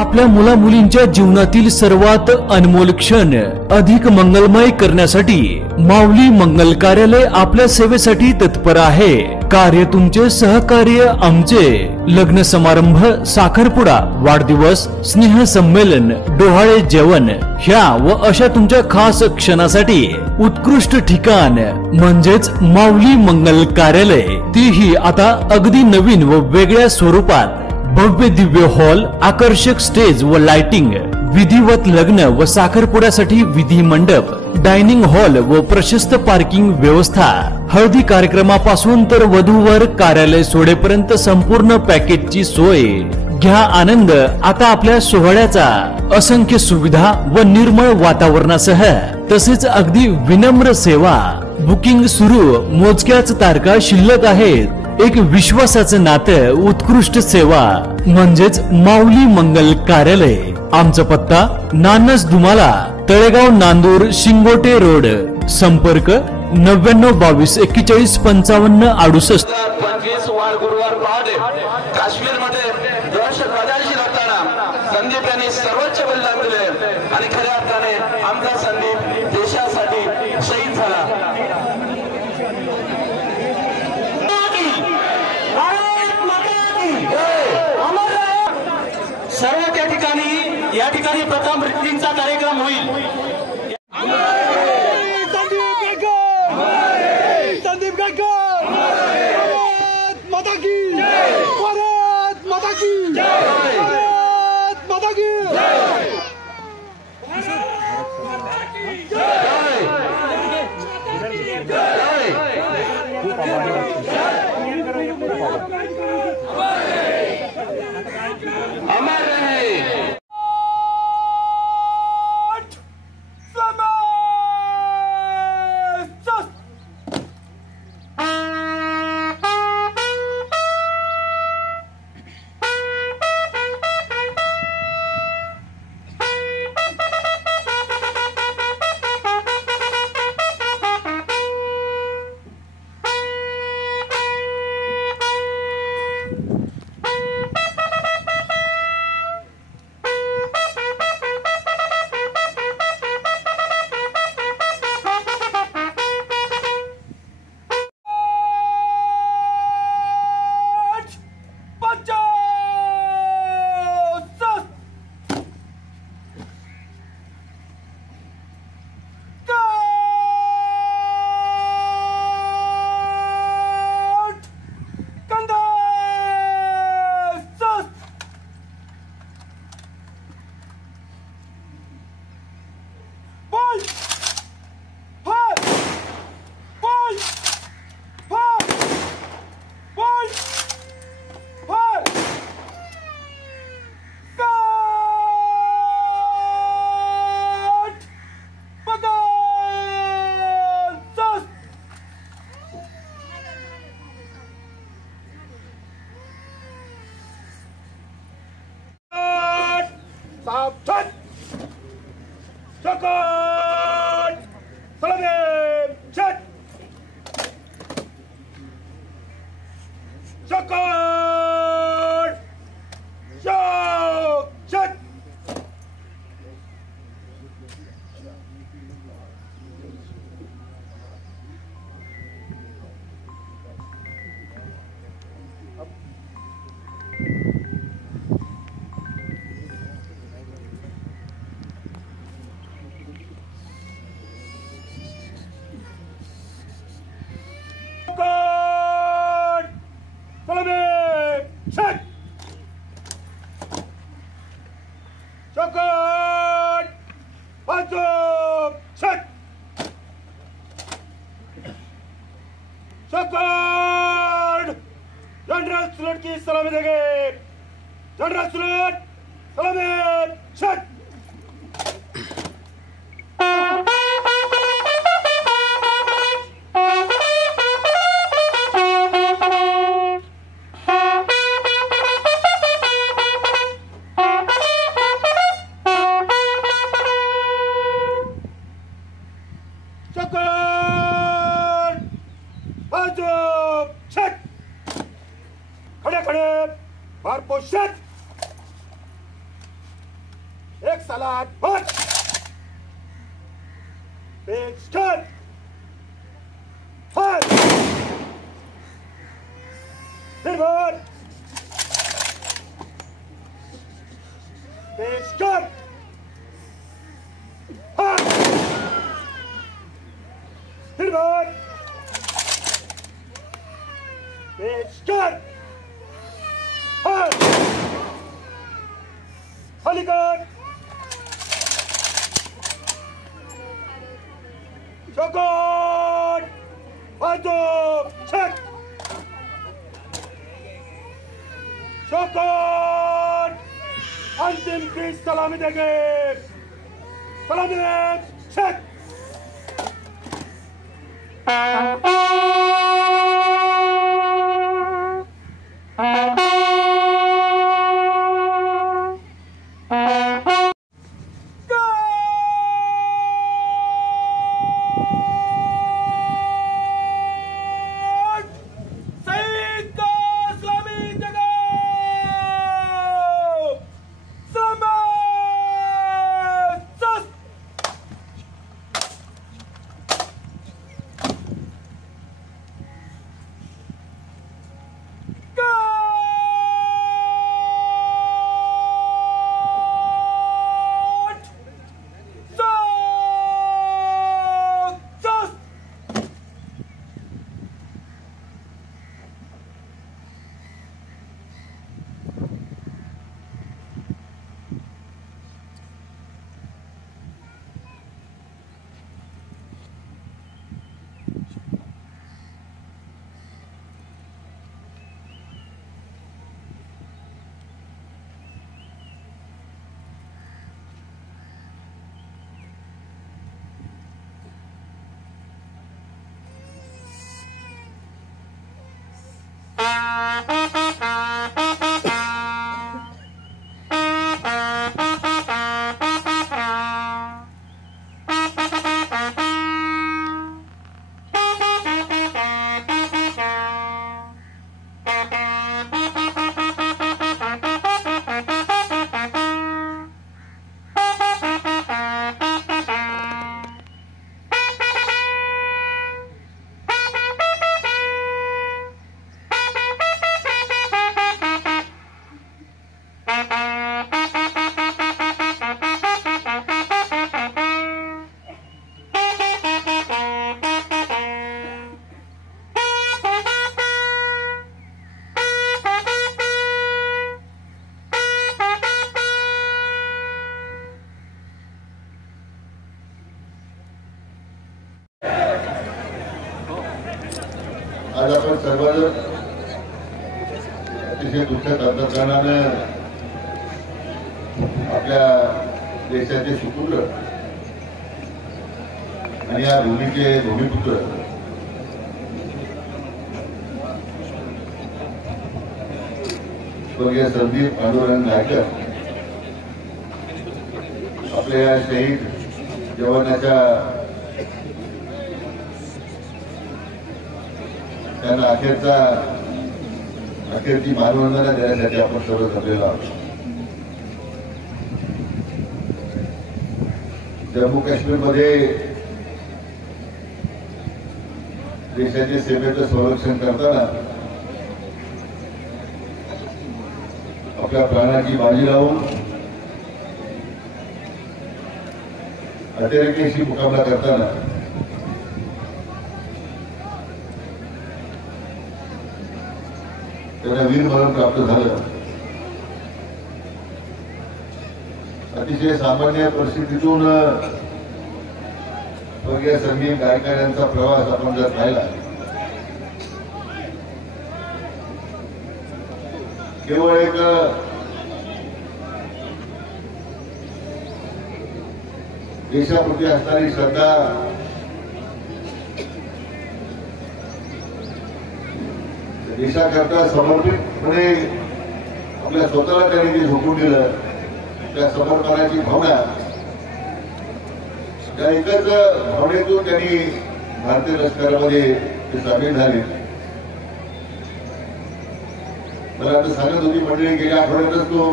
आपल्या मुला मुलींच्या जीवनातील सर्वात अनमोल क्षण अधिक मंगलमय करण्यासाठी माऊली मंगल कार्यालय आपल्या सेवेसाठी तत्पर आहे। कार्य तुमचे, सहकार्य आमचे। लग्न समारंभ, साखरपुडा, वाढदिवस, स्नेह संमेलन, डोहाळे जेवण ह्या व अशा तुमच्या खास क्षणासाठी उत्कृष्ट ठिकाण म्हणजेच माऊली मंगल कार्यालय, तीही आता अगदी नवीन व वेगळ्या स्वरूपात। भव्य दिव्य हॉल, आकर्षक स्टेज व लाइटिंग, विधिवत लग्न व साखरपुड्यासाठी विधी मंडप, डायनिंग हॉल व प्रशस्त पार्किंग व्यवस्था। हळदी कार्यक्रमापासून तर वधूवर कार्यालय सोडेपर्यंत संपूर्ण पॅकेजची सोय। घ्या आनंद आता आपल्या सोहळ्याचा। असंख्य सुविधा व निर्मळ वातावरणासह तसेच अगदी विनम्र सेवा। बुकिंग सुरू, मोजक्याच तारखा शिल्लक आहेत। एक विश्वासाचं नातं, उत्कृष्ट सेवा म्हणजेच माऊली मंगल कार्यालय। आमचा पत्ता नानस दुमाला, तळेगाव, नांदूर, शिंगोटे रोड। संपर्क 99 22 41 55 68। 25 वार गुरुवार पहाटे काश्मीर मध्ये दहशतवाद्यांशी लढताना संदीप यांनी सर्वोच्च बलिदान दिले आणि खऱ्या अर्थाने आमचा संदीप देशासाठी शहीद झाला। सर्व त्या ठिकाणी या ठिकाणी प्रथम रीतींचा कार्यक्रम होईल। संदीप गायकवाड, भारत माता की जय, भारत माता की जय, भारत माता की जय, अमर रहे। जनरल सुलट की सलामी देंगे। जनरल सुलट सलामी छत। खड़े खड़े बार पोषक सलाद हट पेशकश हट फिर बोल पेशकश हट फिर बोल पेशकश हट अलीगढ़ चौकोट बाजू छक चौकोट अंतिम की सलामी देंगे सलामी छक आज आपण सर्वजण अतिशय दुःखद तंत्रज्ञानानं आपल्या देशाचे सुपुत्र आणि या भूमीचे भूमिपुत्र स्वर्गीय संदीप पांडुरंग नायकर आपल्या या शहीद जवानाच्या त्यांना अखेरची मानवंदना देण्यासाठी आपण सर्व जमलेलो आहोत. जम्मू काश्मीरमध्ये देशाच्या सीमेचं संरक्षण करताना आपल्या प्राणाची बाजी लावून अतिरेक्याशी मुकाबला करताना त्यांना वीरमरण प्राप्त झालं. अतिशय सामान्य परिस्थितीतून स्वर्गीय संदीप गायकवाड यांचा प्रवास आपण जर पाहिला, केवळ एक देशाप्रती असणारी श्रद्धा, देशाकरता समर्पितपणे आपल्या स्वतःला त्यांनी जे झोकून दिलं, त्या समर्पणाची भावना, त्या एकच भावनेतून त्यांनी भारतीय लष्करामध्ये ते सामील झाले. मला आता सांगत होती मंडळी, गेल्या आठवड्यातच तो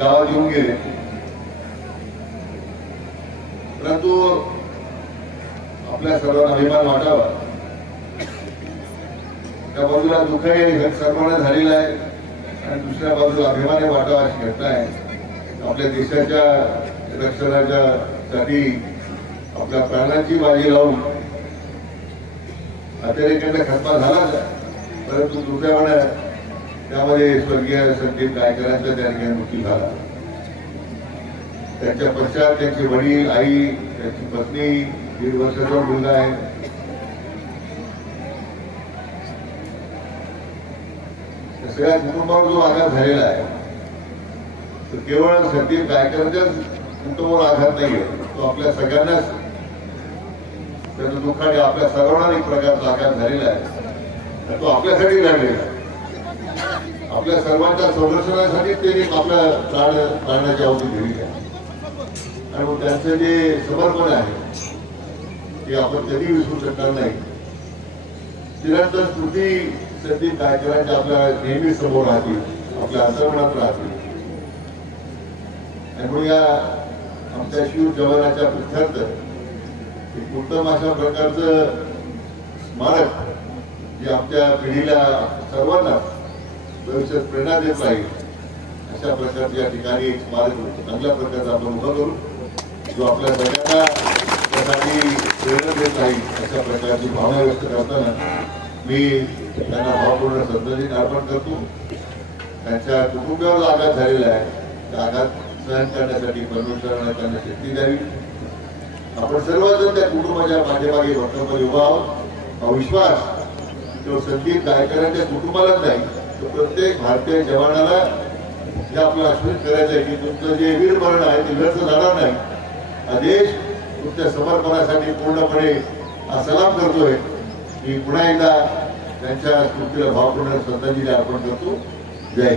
गावात येऊन गेले. परंतु आपल्या सर्वांना अभिमान वाटावा, त्या बाजूला दुःखही सर्वांना झालेलं आहे आणि दुसऱ्या बाजूला अभिमानही वाटावा अशी घटना आहे. आपल्या देशाच्या रक्षणाच्या साठी आपल्या प्राणांची बाजी लावून अतिरेक्यांचा खतमा झालाच आहे, परंतु दुर्दैवानं त्यामध्ये स्वर्गीय संदीप गायकरांचा त्या ठिकाणी मृत्यू झाला. त्यांच्या पश्चात त्यांचे वडील, आई, त्यांची पत्नी, 1.5 वर्षाचा मुलगा आहे. सगळ्या कुटुंबावर जो आघात झालेला आहे तो केवळ संदीप गायकरांच्याच कुटुंबावर आघात नाहीये, तो आपल्या सगळ्यांनाच त्याचं दुःखाने आपल्या सर्वांना एक प्रकारचा आघात झालेला आहे. तो आपल्यासाठी लढलेला आहे. आपल्या सर्वांच्या संरक्षणासाठी त्यांनी आपल्या प्राणाची आहुती दिली आहे आणि मग त्यांचं जे समर्पण आहे ते आपण कधी विसरू शकणार नाही. चिरंतन स्मृती संदीप गायकरांच्या आपल्या नेहमी समोर राहतील, आपल्या अंतर्मनात राहतील. त्यामुळे या आमच्या शूर जवानाच्या प्रित्यर्थ एक उत्तम अशा प्रकारचं स्मारक जे आमच्या पिढीला सर्वांना भविष्यात प्रेरणा देत राहील अशा प्रकारच्या या ठिकाणी एक स्मारक चांगल्या प्रकारचं आपण उभं करू, जो आपल्या सगळ्यांना त्यासाठी प्रेरणा देत राहील अशा प्रकारची भावना व्यक्त करताना मी त्यांना भावपूर्ण श्रद्धांजली अर्पण करतो. त्यांच्या कुटुंबावर आघात झालेला आहे, त्या आघात सहन करण्यासाठी परमेश्वराने त्यांना शक्ती द्यावी. आपण सर्वजण त्या कुटुंबाच्या पाठीमागे भक्कमपणे उभा आहोत. हा विश्वास केवळ संदीप गायकरांच्या कुटुंबालाच नाही, तर प्रत्येक भारतीय जवानाला हे आपलं आश्वासन करायचं आहे की तुमचं जे वीरमरण आहे ते व्यर्थ जाणार नाही. हा देश तुमच्या समर्पणासाठी पूर्णपणे सलाम करतोय. मी पुन्हा एकदा त्यांच्या स्मृतीला भावपूर्ण श्रद्धांजली अर्पण करतो. जय